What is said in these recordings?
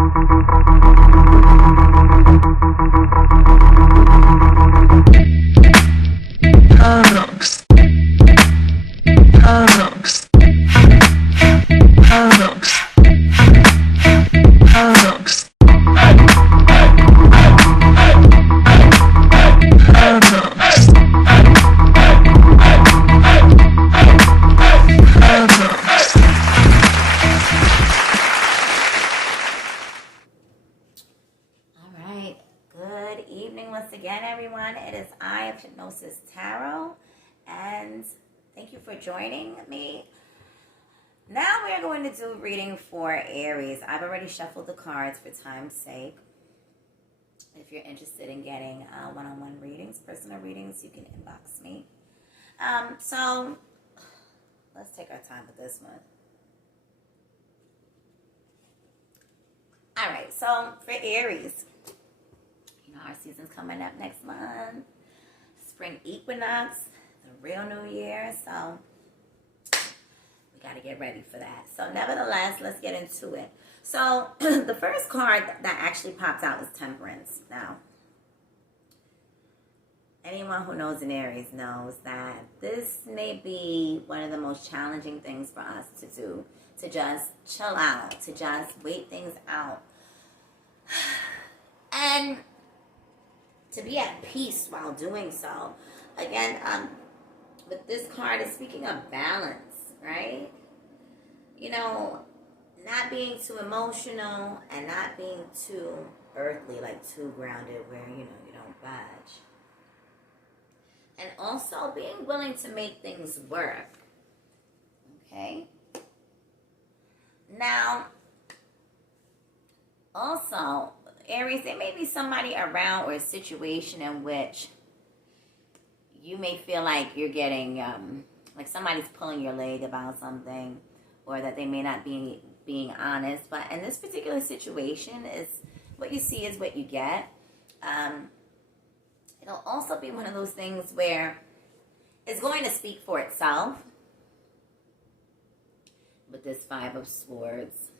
Paradox. Paradox. Paradox. Paradox. Paradox. Paradox. All right. Good evening once again, everyone. It is I of Hypnosis Tarot, and thank you for joining me. Now we are going to do a reading for Aries. I've already shuffled the cards for time's sake. If you're interested in getting one-on-one readings, personal readings, you can inbox me. So let's take our time with this one. All right, so for Aries, you know, our season's coming up next month. Spring equinox, the real new year, so we got to get ready for that. So nevertheless, let's get into it. So the first card that actually popped out was Temperance. Now, anyone who knows an Aries knows that this may be one of the most challenging things for us to do, to just chill out, to just wait things out, and to be at peace while doing so. Again, with this card, is speaking of balance, right? You know, not being too emotional and not being too earthly, like too grounded where, you know, you don't budge. And also being willing to make things work. Okay? Now, also, Aries, there may be somebody around or a situation in which you may feel like you're getting, like somebody's pulling your leg about something, or that they may not be being honest. But in this particular situation, is what you see is what you get. It'll also be one of those things where it's going to speak for itself with this Five of Swords.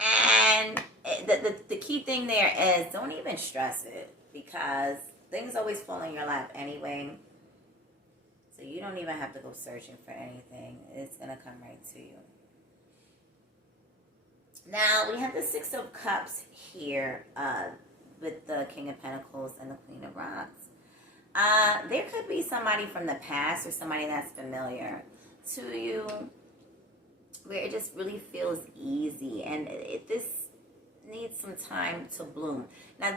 And the key thing there is don't even stress it, because things always fall in your lap anyway. So you don't even have to go searching for anything. It's going to come right to you. Now, we have the Six of Cups here with the King of Pentacles and the Queen of Rocks. There could be somebody from the past or somebody that's familiar to you where it just really feels easy, and this needs some time to bloom. Now,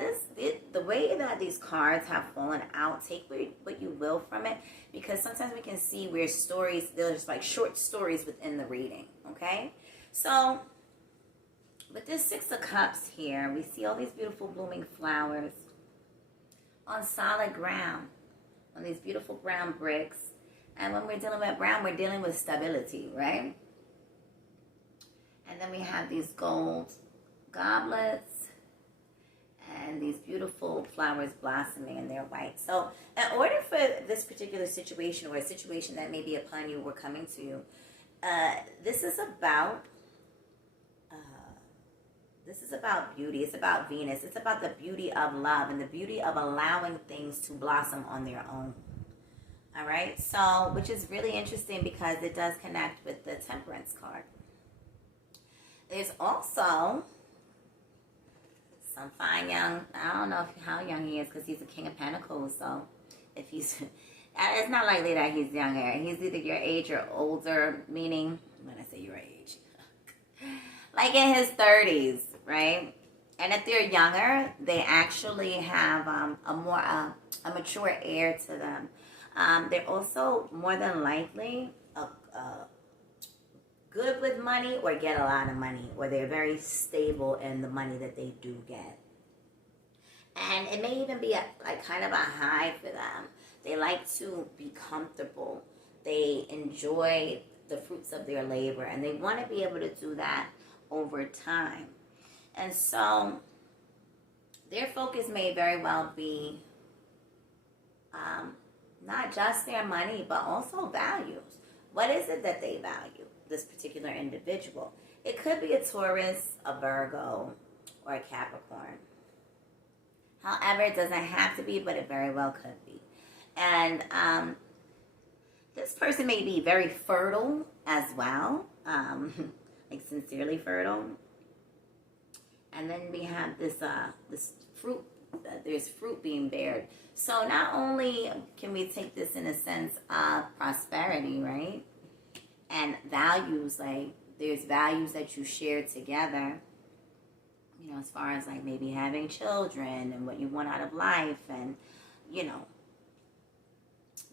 the way that these cards have fallen out, take what you will from it, because sometimes we can see where stories, there's like short stories within the reading, okay? So, with this Six of Cups here, we see all these beautiful blooming flowers on solid ground, on these beautiful brown bricks. And when we're dealing with brown, we're dealing with stability, right? And then we have these gold goblets and these beautiful flowers blossoming, and they're white. So in order for this particular situation, or a situation that may be upon you or coming to you, this is about beauty. It's about Venus. It's about the beauty of love and the beauty of allowing things to blossom on their own. All right? So, which is really interesting because it does connect with the Temperance card. There's also some fine young, I don't know how young he is because he's a King of Pentacles. So, if he's, it's not likely that he's younger. He's either your age or older, meaning, when I say your age, like in his 30s, right? And if they're younger, they actually have a mature air to them. They're also more than likely good with money, or get a lot of money, or they're very stable in the money that they do get. And it may even be like kind of a high for them. They like to be comfortable. They enjoy the fruits of their labor, and they want to be able to do that over time. And so their focus may very well be not just their money, but also values. What is it that they value, this particular individual? It could be a Taurus, a Virgo, or a Capricorn. However, it doesn't have to be, but it very well could be. And this person may be very fertile as well, like sincerely fertile. And then we have this fruit. There's fruit being bared. So not only can we take this in a sense of prosperity, right? And values, like there's values that you share together, you know, as far as like maybe having children and what you want out of life and, you know,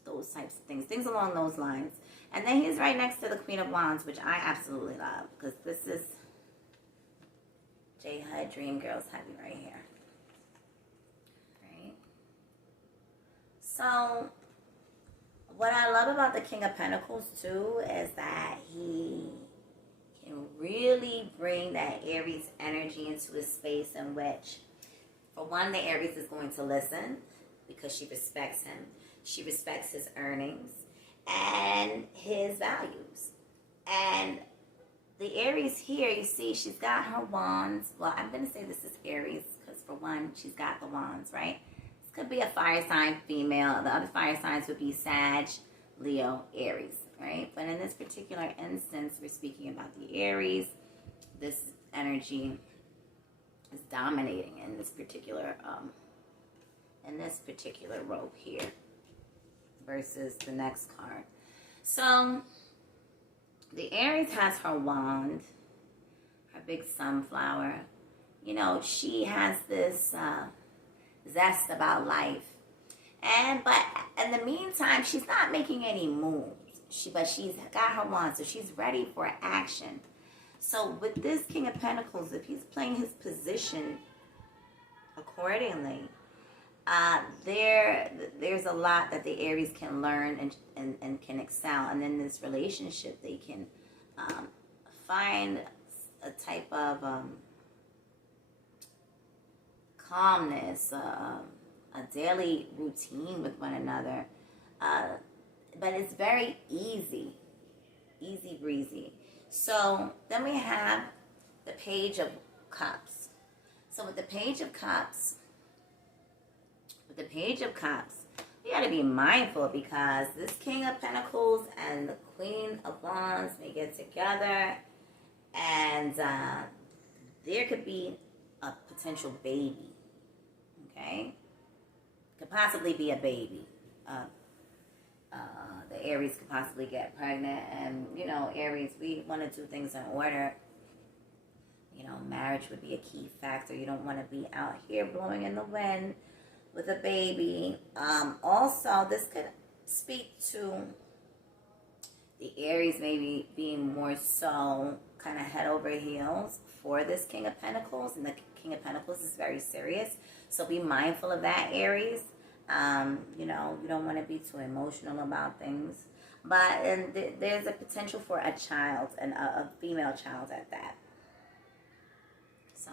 those types of things along those lines. And then he's right next to the Queen of Wands, which I absolutely love because this is J HUD Dream Girls Heavy right here. Right? So, what I love about the King of Pentacles too is that he can really bring that Aries energy into a space in which, for one, the Aries is going to listen because she respects him. She respects his earnings and his values. And the Aries here, you see, she's got her wands. Well, I'm going to say this is Aries because, for one, she's got the wands, right? This could be a fire sign female. The other fire signs would be Sag, Leo, Aries, right? But in this particular instance, we're speaking about the Aries. This energy is dominating in this particular rope here versus the next card. So the Aries has her wand, her big sunflower. You know, she has this zest about life. But in the meantime, she's not making any moves. But she's got her wand, so she's ready for action. So with this King of Pentacles, if he's playing his position accordingly, there's a lot that the Aries can learn and can excel. And in this relationship, they can find a type of calmness, a daily routine with one another. But it's very easy breezy. So then we have the Page of Cups. So with the Page of Cups, you got to be mindful because this King of Pentacles and the Queen of Wands may get together, and there could be a potential baby. Okay, could possibly be a baby. The Aries could possibly get pregnant, and you know, Aries, we want to do things in order. You know, marriage would be a key factor. You don't want to be out here blowing in the wind with a baby. Also, this could speak to the Aries maybe being more so kind of head over heels for this King of Pentacles, and the King of Pentacles is very serious. So be mindful of that, Aries. You know, you don't want to be too emotional about things. But there's a potential for a child, and a female child at that. So,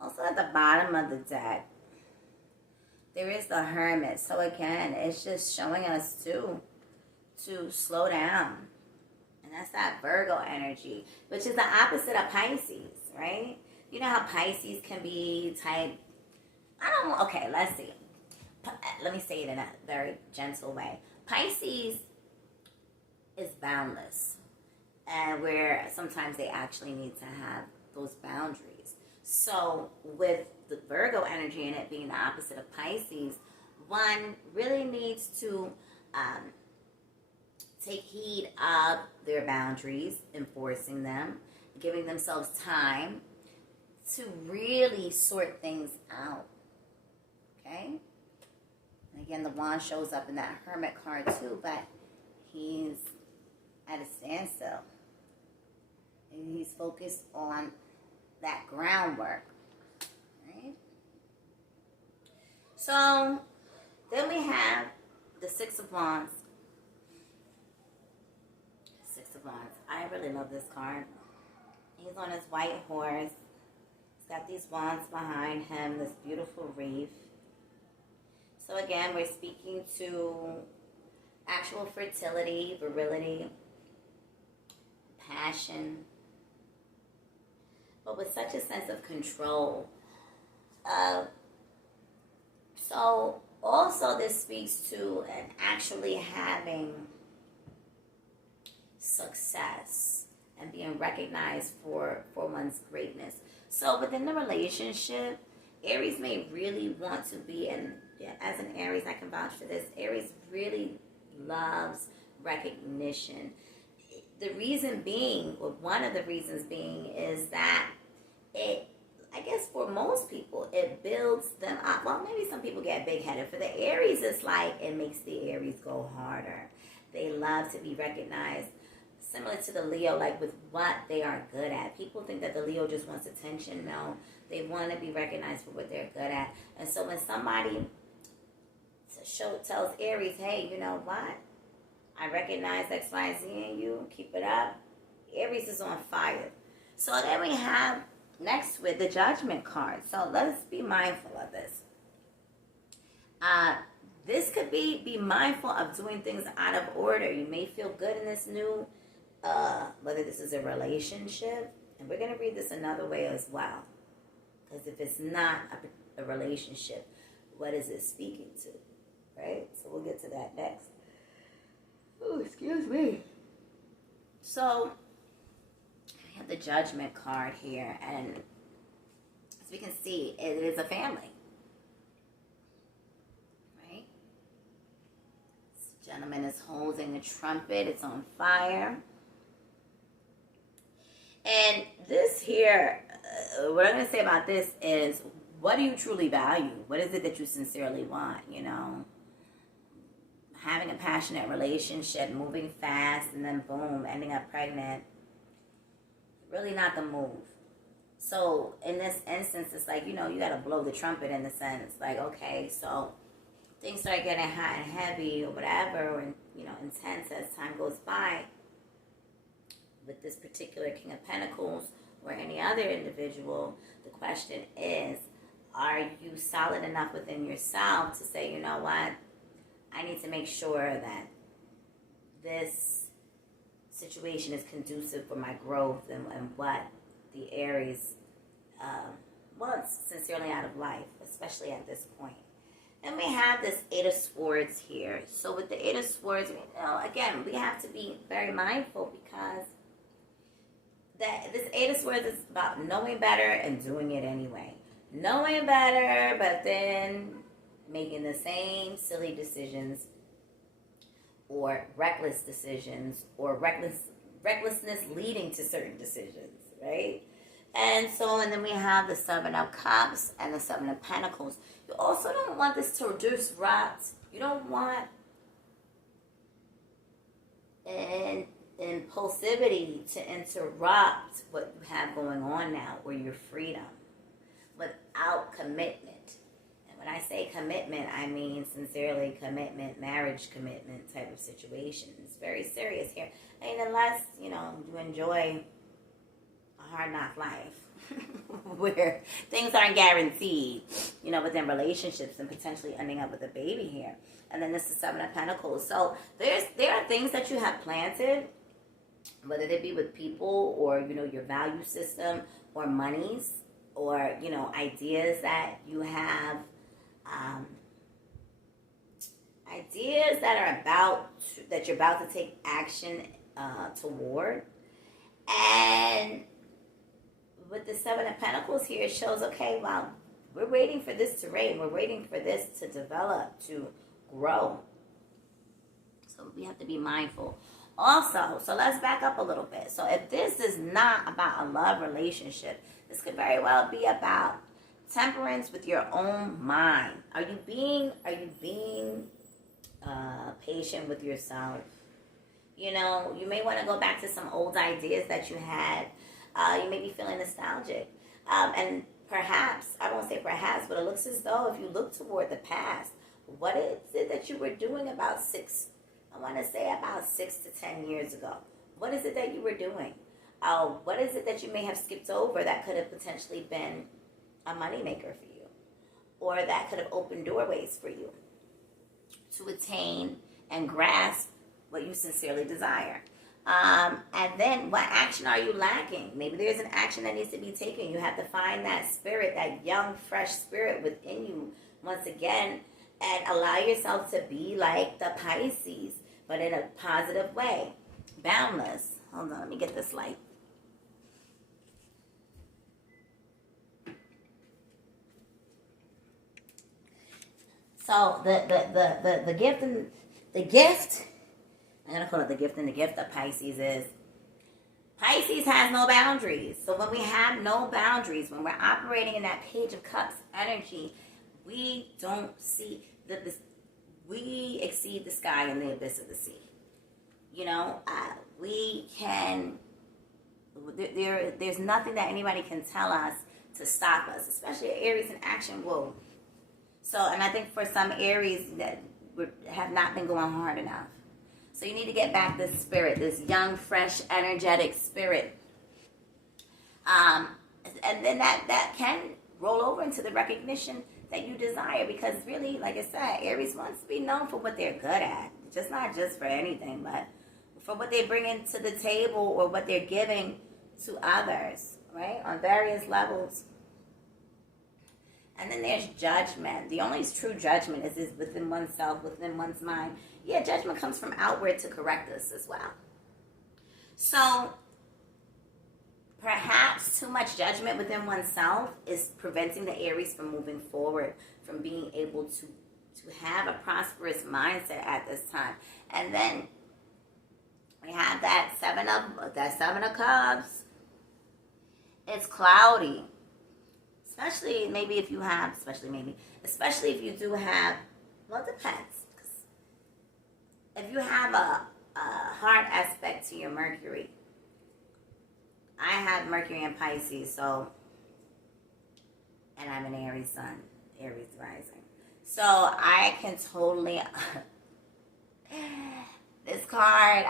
also at the bottom of the deck, there is the Hermit. So again, it's just showing us to slow down. And that's that Virgo energy, which is the opposite of Pisces, right? You know how Pisces can be type, okay, let's see. Let me say it in a very gentle way. Pisces is boundless, and where sometimes they actually need to have those boundaries. So with the Virgo energy and it being the opposite of Pisces, one really needs to take heed of their boundaries, enforcing them, giving themselves time to really sort things out. Okay? And again, the wand shows up in that Hermit card too, but he's at a standstill. And he's focused on that groundwork. Right? So, then we have the Six of Wands. Six of Wands. I really love this card. He's on his white horse. He's got these wands behind him, this beautiful wreath. So again, we're speaking to actual fertility, virility, passion, but with such a sense of control. So also this speaks to an actually having success and being recognized for one's greatness. So within the relationship, Aries may really want to be, and as an Aries, I can vouch for this, Aries really loves recognition. The reason being, or one of the reasons being, is that I guess for most people, it builds them up. Well, maybe some people get big-headed. For the Aries, it's like it makes the Aries go harder. They love to be recognized, similar to the Leo, like with what they are good at. People think that the Leo just wants attention. No, they want to be recognized for what they're good at. And so when somebody tells Aries, hey, you know what? I recognize X, Y, Z in you. Keep it up. Aries is on fire. So then we have next with the Judgment card. So let's be mindful of this. This could be mindful of doing things out of order. You may feel good in this new, whether this is a relationship, and we're going to read this another way as well. Because if it's not a relationship, what is it speaking to? Right? So we'll get to that next. Oh, excuse me. So I have the Judgment card here, and as we can see, it is a family. Right? This gentleman is holding a trumpet. It's on fire. And this here, what I'm going to say about this is, what do you truly value? What is it that you sincerely want, you know? Having a passionate relationship, moving fast, and then boom, ending up pregnant. Really not the move. So in this instance, it's like, you know, you got to blow the trumpet in the sense, like, okay, so things start getting hot and heavy or whatever, and, you know, intense as time goes by. With this particular King of Pentacles or any other individual, the question is, are you solid enough within yourself to say, you know what, I need to make sure that this situation is conducive for my growth and what the Aries wants sincerely out of life, especially at this point. Then we have this Eight of Swords here. So with the Eight of Swords, you know, again, we have to be very mindful because this Eight of Swords is about knowing better and doing it anyway. Knowing better, but then making the same silly decisions or reckless decisions or recklessness leading to certain decisions, right? And then we have the Seven of Cups and the Seven of Pentacles. You also don't want this to disrupt. You don't want an impulsivity to interrupt what you have going on now or your freedom without commitment. And when I say commitment, I mean sincerely commitment, marriage commitment type of situation. It's very serious here. I mean, unless, you know, you enjoy a hard knock life where things aren't guaranteed, you know, within relationships and potentially ending up with a baby here. And then this is Seven of Pentacles. So there are things that you have planted, whether they be with people or, you know, your value system or monies or, you know, ideas that you have, ideas that are that you're about to take action toward. And with the Seven of Pentacles here, it shows, okay, well, we're waiting for this to rain. We're waiting for this to develop, to grow. So we have to be mindful. Also, so let's back up a little bit. So if this is not about a love relationship, this could very well be about temperance with your own mind. Are you being patient with yourself? You know, you may want to go back to some old ideas that you had. You may be feeling nostalgic. And perhaps, I won't say perhaps, but it looks as though if you look toward the past, what is it that you were doing about 6 to 10 years ago? What is it that you were doing? What is it that you may have skipped over that could have potentially been a moneymaker for you? Or that could have opened doorways for you to attain and grasp what you sincerely desire. And then what action are you lacking? Maybe there's an action that needs to be taken. You have to find that spirit, that young, fresh spirit within you once again, and allow yourself to be like the Pisces, but in a positive way. Boundless. Hold on, let me get this light. So the gift and the gift, I'm gonna call it the gift and the gift of Pisces is Pisces has no boundaries. So when we have no boundaries, when we're operating in that Page of Cups energy, we don't see we exceed the sky and the abyss of the sea. You know, we can. There's nothing that anybody can tell us to stop us, especially Aries in action. Whoa. So, and I think for some Aries that have not been going hard enough. So you need to get back this spirit, this young, fresh, energetic spirit. And then that can roll over into the recognition that you desire, because really, like I said, Aries wants to be known for what they're good at. Just not just for anything, but for what they bring into the table or what they're giving to others, right? On various levels. And then there's judgment. The only true judgment is within oneself, within one's mind. Yeah, judgment comes from outward to correct us as well. So perhaps too much judgment within oneself is preventing the Aries from moving forward, from being able to have a prosperous mindset at this time. And then we have that seven of Cups. It's cloudy. Especially if you do have, well, it depends. If you have a hard aspect to your Mercury, I have Mercury in Pisces, so, and I'm an Aries sun, Aries rising. So I can totally, this card,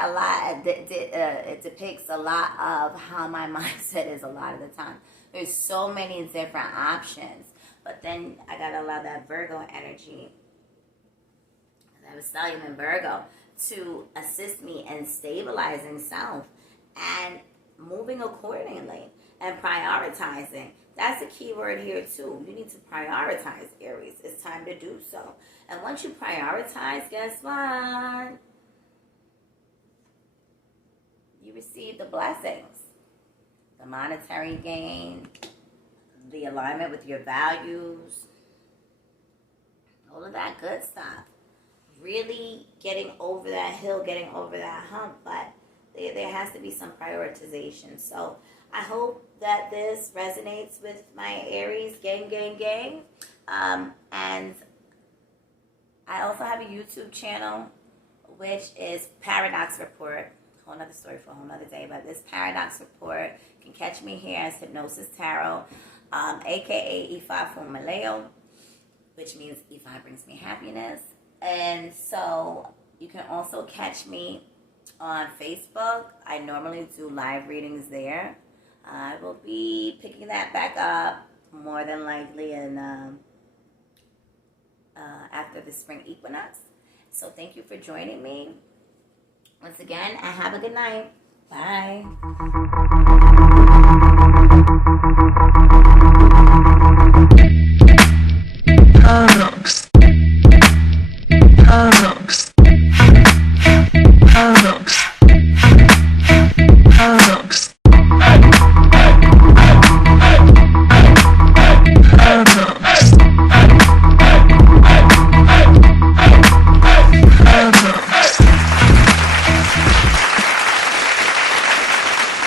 it depicts a lot of how my mindset is a lot of the time. There's so many different options. But then I got to allow that Virgo energy, that Stellium in Virgo, to assist me in stabilizing self and moving accordingly and prioritizing. That's a key word here too. You need to prioritize, Aries. It's time to do so. And once you prioritize, guess what? You receive the blessings. The monetary gain, the alignment with your values, all of that good stuff. Really getting over that hill, getting over that hump, but there has to be some prioritization. So I hope that this resonates with my Aries gang. And I also have a YouTube channel, which is Paradox Report. Whole nother story for a whole nother day, but this Paradox Report, you can catch me here as Hypnosis Tarot, aka Ifa Fumaleo, which means Ifa brings me happiness. And so you can also catch me on Facebook. I normally do live readings there. I will be picking that back up more than likely in after the spring equinox. So thank you for joining me. Once again, and have a good night. Bye.